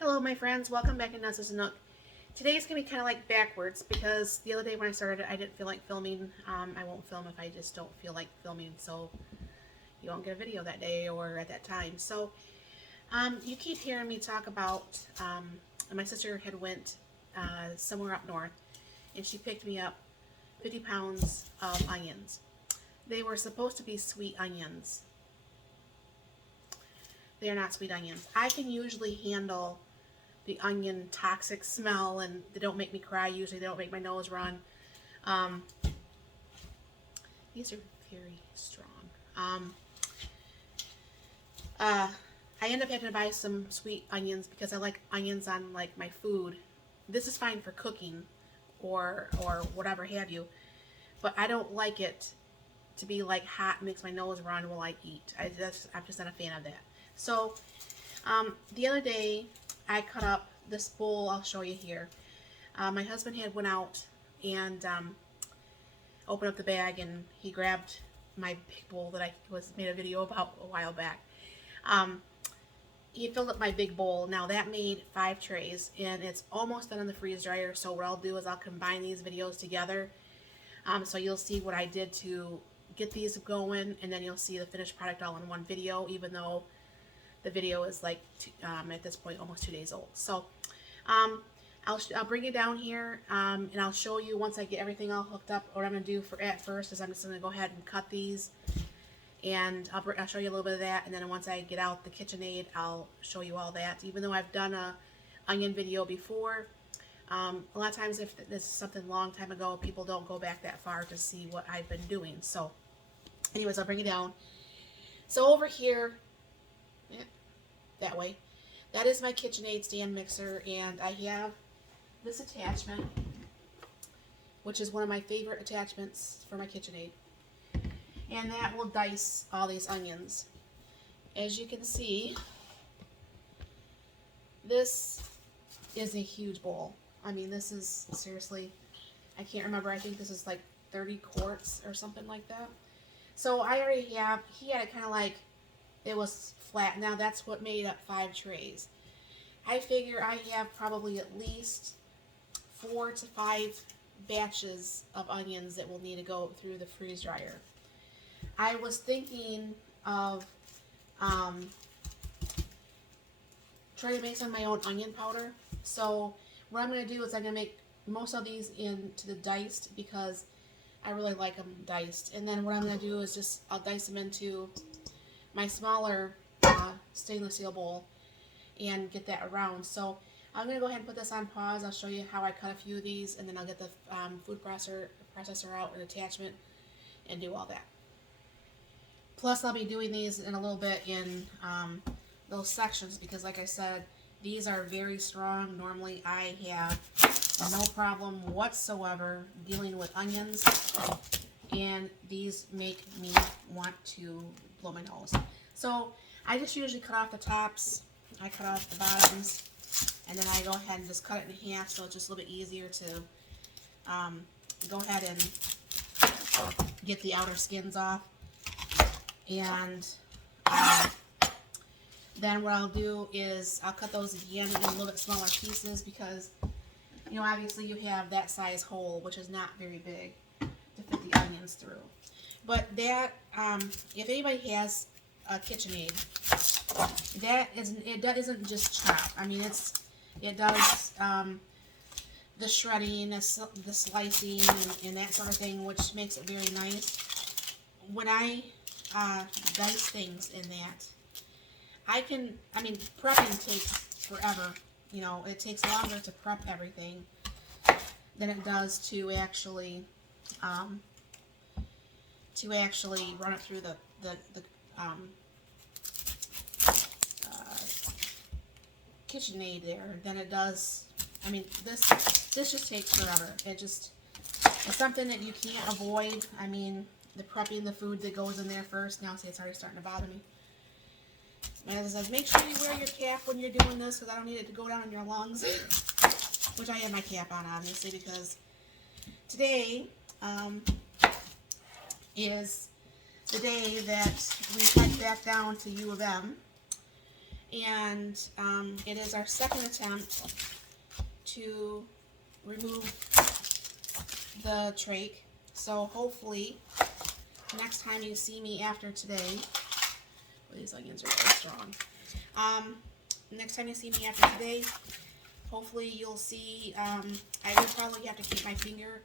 Hello my friends, welcome back to Nessa's Nook. Today is going to be kind of like backwards because the other day when I started I didn't feel like filming. I won't film if I just don't feel like filming, so you won't get a video that day or at that time. So you keep hearing me talk about my sister had went somewhere up north and she picked me up 50 pounds of onions. They were supposed to be sweet onions. They are not sweet onions. I can usually handle the onion toxic smell, and they don't make me cry usually. They don't make my nose run. Um, these are very strong. Um, I end up having to buy some sweet onions because I like onions on like my food. This is fine for cooking or whatever have you, but I don't like it to be like hot and makes my nose run while I eat. I'm just not a fan of that. So the other day I cut up this bowl. I'll show you here. My husband had went out and opened up the bag, and he grabbed my big bowl that I made a video about a while back. He filled up my big bowl. Now that made 5 trays, and it's almost done in the freeze dryer. So what I'll do is I'll combine these videos together. So you'll see what I did to get these going, and then you'll see the finished product all in one video, even though the video is like at this point almost 2 days old. So I'll bring you down here, and I'll show you once I get everything all hooked up. What I'm going to do at first is I'm just going to go ahead and cut these, and I'll show you a little bit of that, and then once I get out the KitchenAid, I'll show you all that. Even though I've done a onion video before, a lot of times if this is something a long time ago, people don't go back that far to see what I've been doing. So anyways, I'll bring it down. So over here, yeah, that way, that is my KitchenAid stand mixer, and I have this attachment, which is one of my favorite attachments for my KitchenAid, and that will dice all these onions. As you can see, this is a huge bowl. I mean, this is seriously, I can't remember, I think this is like 30 quarts or something like that. So I already have, he had it kind of like, it was flat. Now that's what made up 5 trays. I figure I have probably at least 4 to 5 batches of onions that will need to go through the freeze dryer. I was thinking of trying to make some of my own onion powder. So what I'm going to do is I'm going to make most of these into the diced because I really like them diced. And then what I'm going to do is just, I'll dice them into my smaller stainless steel bowl and get that around. So I'm going to go ahead and put this on pause. I'll show you how I cut a few of these, and then I'll get the food processor out and attachment and do all that. Plus I'll be doing these in a little bit in those sections because like I said, these are very strong. Normally I have no problem whatsoever dealing with onions, and these make me want to blow my nose. So I just usually cut off the tops, I cut off the bottoms, and then I go ahead and just cut it in half so it's just a little bit easier to go ahead and get the outer skins off. And then what I'll do is I'll cut those again in a little bit smaller pieces because, you know, obviously you have that size hole, which is not very big, to fit the onions through. But that, if anybody has a KitchenAid, it isn't just chop. I mean, it does the shredding, the slicing, and that sort of thing, which makes it very nice. When I dice things in that, I mean, prepping takes forever. You know, it takes longer to prep everything than it does to actually run it through the KitchenAid there than it does. I mean, this just takes forever. It's something that you can't avoid. I mean, the prepping the food that goes in there first. Now, see, it's already starting to bother me. And it says, make sure you wear your cap when you're doing this because I don't need it to go down in your lungs. Which I have my cap on, obviously, because today is the day that we head back down to U of M. And it is our second attempt to remove the trach. So hopefully next time you see me after today, well, these onions are really strong. Next time you see me after today, hopefully you'll see, I will probably have to keep my finger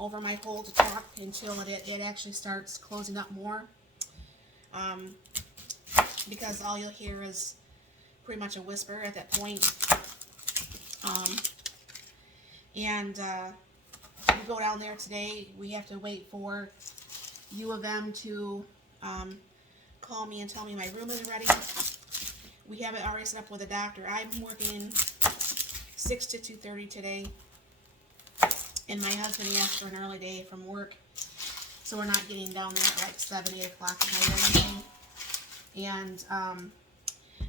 over my hole to talk until it actually starts closing up more. Because all you'll hear is pretty much a whisper at that point. We go down there today, we have to wait for U of M to call me and tell me my room is ready. We have it already set up with a doctor. I'm working 6 to 2:30 today, and my husband asked for an early day from work, so we're not getting down there at like 7, 8 o'clock at night or anything. And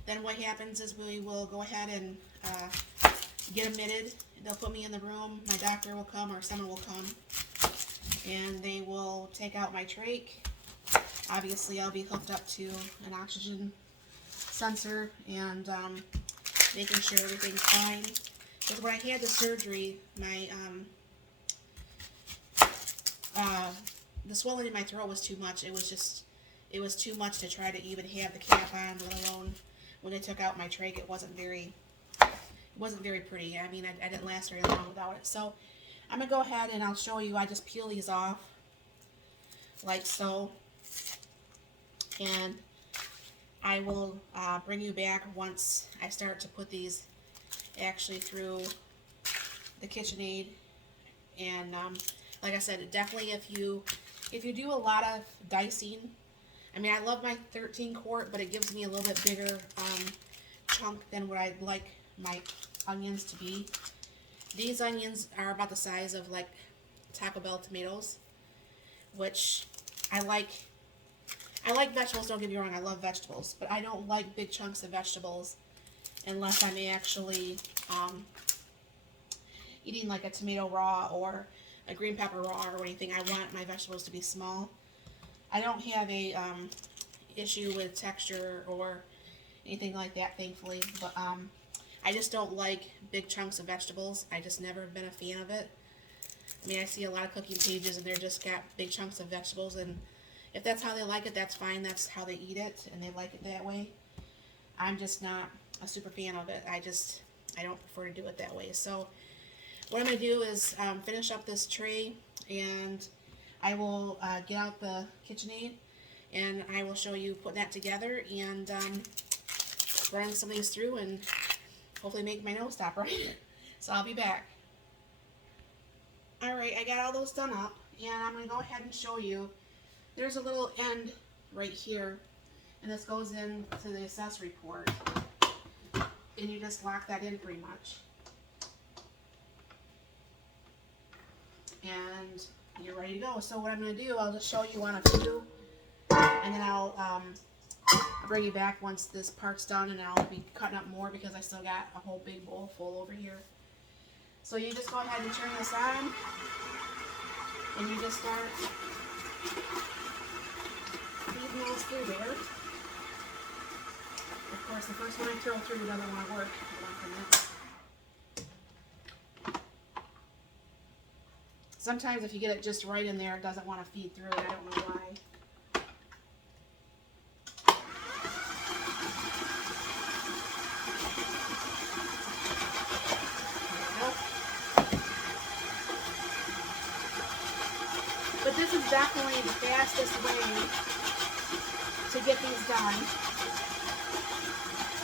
then what happens is we will go ahead and get admitted. They'll put me in the room. My doctor will come, or someone will come, and they will take out my trach. Obviously, I'll be hooked up to an oxygen sensor and making sure everything's fine. Because when I had the surgery, my the swelling in my throat was too much. It was too much to try to even have the cap on, let alone when they took out my trach. It wasn't very pretty. I mean, I didn't last very long without it. So I'm gonna go ahead and I'll show you. I just peel these off like so, and I will bring you back once I start to put these actually through the KitchenAid. And like I said, definitely if you do a lot of dicing, I mean, I love my 13 quart, but it gives me a little bit bigger chunk than what I'd like my onions to be. These onions are about the size of like Taco Bell tomatoes, which I like. I like vegetables, don't get me wrong, I love vegetables, but I don't like big chunks of vegetables unless I'm actually eating like a tomato raw or a green pepper raw or anything. I want my vegetables to be small. I don't have a issue with texture or anything like that, thankfully, but I just don't like big chunks of vegetables. I just never been a fan of it. I mean, I see a lot of cooking pages and they're just got big chunks of vegetables, and if that's how they like it, that's fine. That's how they eat it, and they like it that way. I'm just not a super fan of it. I don't prefer to do it that way. So what I'm going to do is finish up this tray, and I will get out the KitchenAid, and I will show you putting that together and running some of these through and hopefully make my nose stop right. So I'll be back. Alright, I got all those done up, and I'm going to go ahead and show you. There's a little end right here, and this goes into the accessory port, and you just lock that in pretty much, and you're ready to go. So what I'm going to do, I'll just show you on a few, and then I'll bring you back once this part's done, and I'll be cutting up more because I still got a whole big bowl full over here. So you just go ahead and turn this on, and you just start feeding those through there. Of course, the first one I throw through doesn't want to work. Sometimes if you get it just right in there, it doesn't want to feed through, and I don't know why. But this is definitely the fastest way to get these done.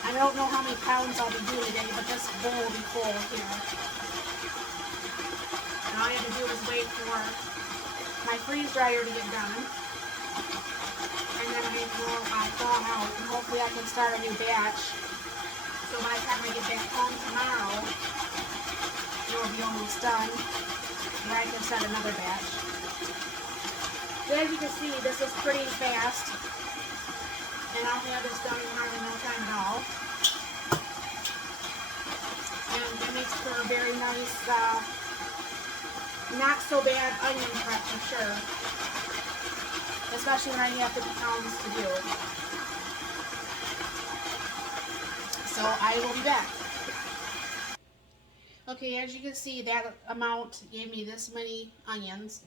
I don't know how many pounds I'll be doing today, but this bowl will be full here. And all you have to do is wait for my freeze dryer to get done. And then I will thaw out, and hopefully I can start a new batch. So by the time I get back home tomorrow, it will be almost done. And I can start another batch. As you can see, this is pretty fast, and I'll have this done in hardly no time at all. And it makes for a very nice, not so bad onion prep for sure, especially when I have 50 pounds to do. So I will be back. Okay, as you can see, that amount gave me this many onions.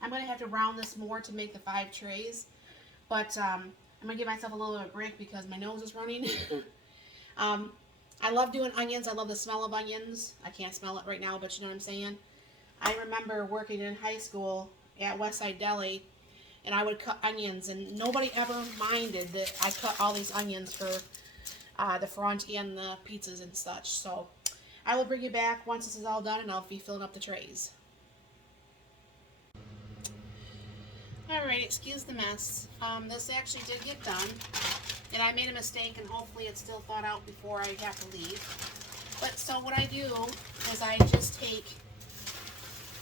I'm going to have to round this more to make the 5 trays. But I'm going to give myself a little bit of a break because my nose is running. I love doing onions. I love the smell of onions. I can't smell it right now, but you know what I'm saying. I remember working in high school at Westside Deli, and I would cut onions, and nobody ever minded that I cut all these onions for the front and the pizzas and such. So I will bring you back once this is all done, and I'll be filling up the trays. Alright, excuse the mess. This actually did get done, and I made a mistake, and hopefully it's still thawed out before I have to leave. But so what I do is I just take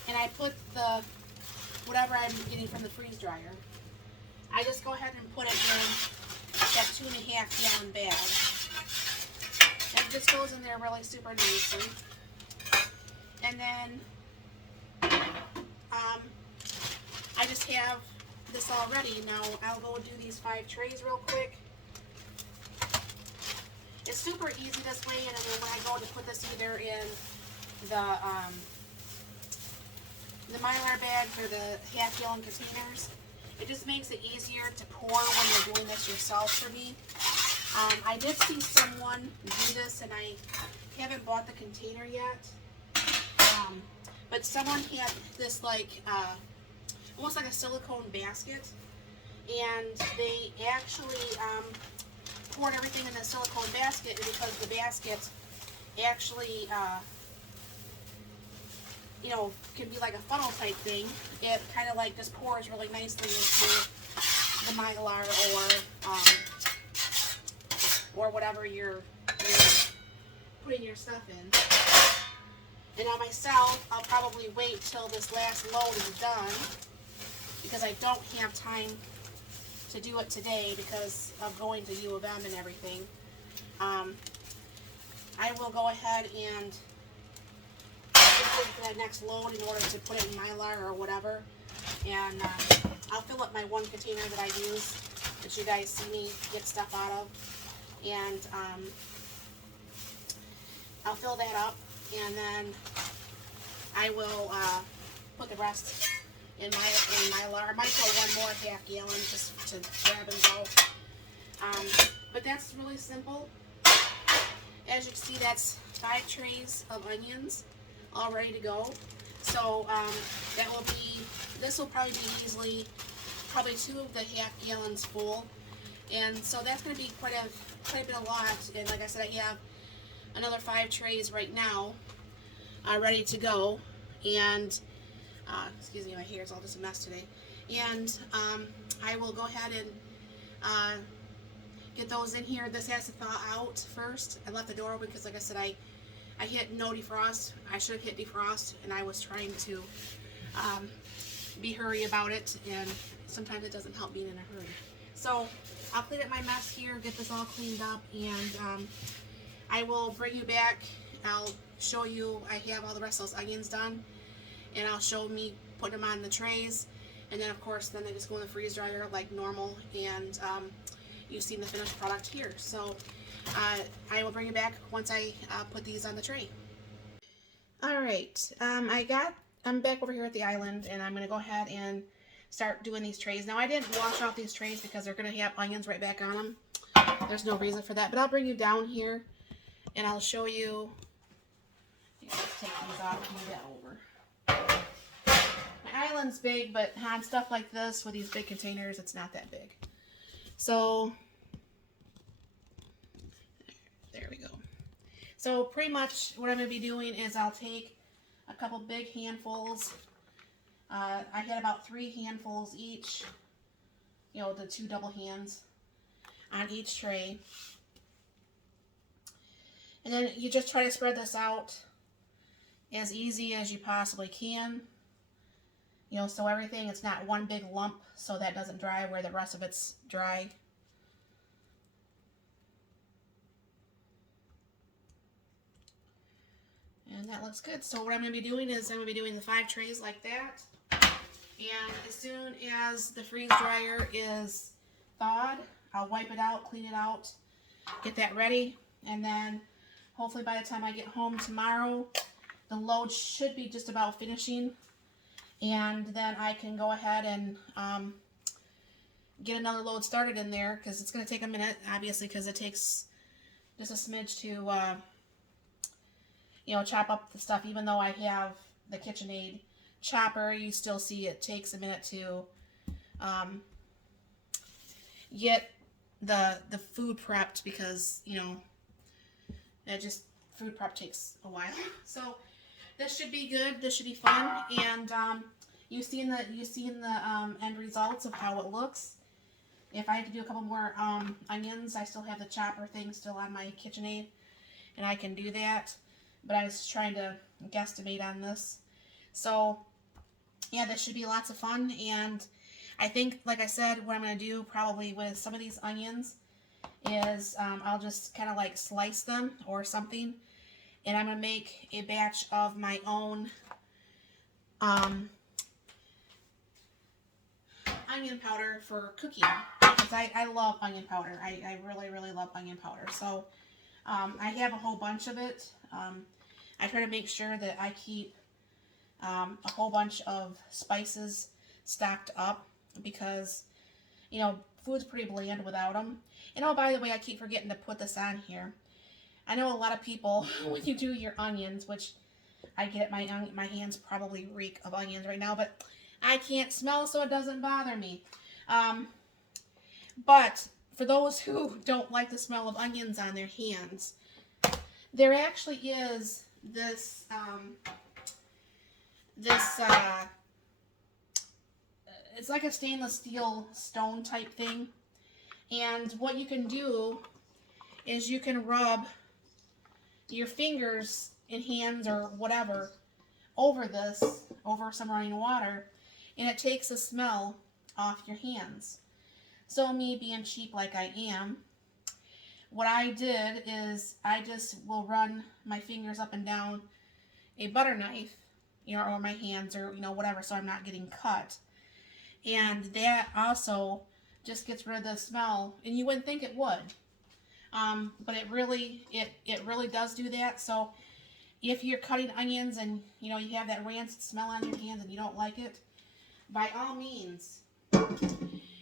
and I put the whatever I'm getting from the freeze dryer. I just go ahead and put it in that 2.5 gallon bag. And it just goes in there really super nicely. And then I just have this all ready. Now I'll go do these 5 trays real quick. It's super easy this way, and then when I go to put this either in the Mylar bag or the half-gallon containers, it just makes it easier to pour when you're doing this yourself for me. I did see someone do this, and I haven't bought the container yet. But someone had this like almost like a silicone basket, and they actually poured everything in the silicone basket, and because the basket actually you know, can be like a funnel type thing, it kind of like just pours really nicely into the Mylar or whatever you're putting your stuff in. And on myself, I'll probably wait till this last load is done because I don't have time to do it today because of going to U of M and everything. I will go ahead and that next load in order to put it in Mylar or whatever, and I'll fill up my one container that I use that you guys see me get stuff out of, and I'll fill that up, and then I will put the rest in Mylar. I might throw one more half gallon just to grab and go, but that's really simple. As you can see, that's 5 trays of onions all ready to go. So this will probably be easily probably 2 of the half gallons full, and so that's going to be quite a bit of lot. And like I said, I have another 5 trays right now ready to go, and excuse me, my hair is all just a mess today, and I will go ahead and get those in here. This has to thaw out first. I left the door open because, like I said, I hit no defrost. I should have hit defrost, and I was trying to be hurry about it, and sometimes it doesn't help being in a hurry. So I'll clean up my mess here, get this all cleaned up, and I will bring you back. I'll show you I have all the rest of those onions done, and I'll show me putting them on the trays, and then of course then they just go in the freeze dryer like normal, and you've seen the finished product here. So I will bring you back once I put these on the tray. Alright, I'm back over here at the island, and I'm going to go ahead and start doing these trays. Now I didn't wash off these trays because they're going to have onions right back on them. There's no reason for that, but I'll bring you down here and I'll show you. Let's take these off and move that over. My island's big, but on stuff like this with these big containers, it's not that big. So there we go. So pretty much what I'm going to be doing is I'll take a couple big handfuls. I had about 3 handfuls each, you know, the 2 double hands on each tray. And then you just try to spread this out as easy as you possibly can. You know, so everything, it's not one big lump, so that doesn't dry where the rest of it's dry. And that looks good. So what I'm going to be doing is I'm going to be doing the 5 trays like that. And as soon as the freeze dryer is thawed, I'll wipe it out, clean it out, get that ready, And then hopefully by the time I get home tomorrow, the load should be just about finishing. And then I can go ahead and get another load started in there, because it's going to take a minute, obviously, because it takes just a smidge to, you know, chop up the stuff. Even though I have the KitchenAid chopper, you still see it takes a minute to get the food prepped, because, you know, it just, food prep takes a while. So this should be good. This should be fun. And you see in the end results of how it looks. If I have to do a couple more onions, I still have the chopper thing still on my KitchenAid, and I can do that. But I was trying to guesstimate on this. So yeah, this should be lots of fun. And I think, like I said, what I'm going to do probably with some of these onions is I'll just kind of like slice them or something, and I'm going to make a batch of my own onion powder for cooking, because I love onion powder. I really, really love onion powder. So I have a whole bunch of it. I try to make sure that I keep a whole bunch of spices stocked up, because, you know, food's pretty bland without them. And oh, by the way, I keep forgetting to put this on here. I know a lot of people, when you do your onions, which I get, my hands probably reek of onions right now, but I can't smell, so it doesn't bother me. But for those who don't like the smell of onions on their hands, there actually is this it's like a stainless steel stone type thing. And what you can do is you can rub your fingers and hands or whatever over this, over some running water, and it takes the smell off your hands. So me being cheap like I am, what I did is I just will run my fingers up and down a butter knife, you know, or my hands, or, you know, whatever, so I'm not getting cut. And that also just gets rid of the smell, and you wouldn't think it would, but it really does do that. So if you're cutting onions and, you know, you have that rancid smell on your hands and you don't like it, by all means,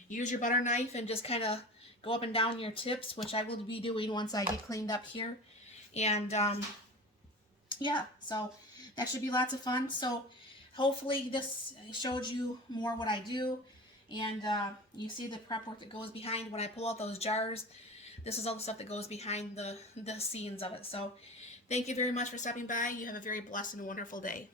use your butter knife and just kind of go up and down your tips, which I will be doing once I get cleaned up here. And yeah, so that should be lots of fun. So hopefully this showed you more what I do, and you see the prep work that goes behind when I pull out those jars. This is all the stuff that goes behind the scenes of it. So thank you very much for stopping by. You have a very blessed and wonderful day.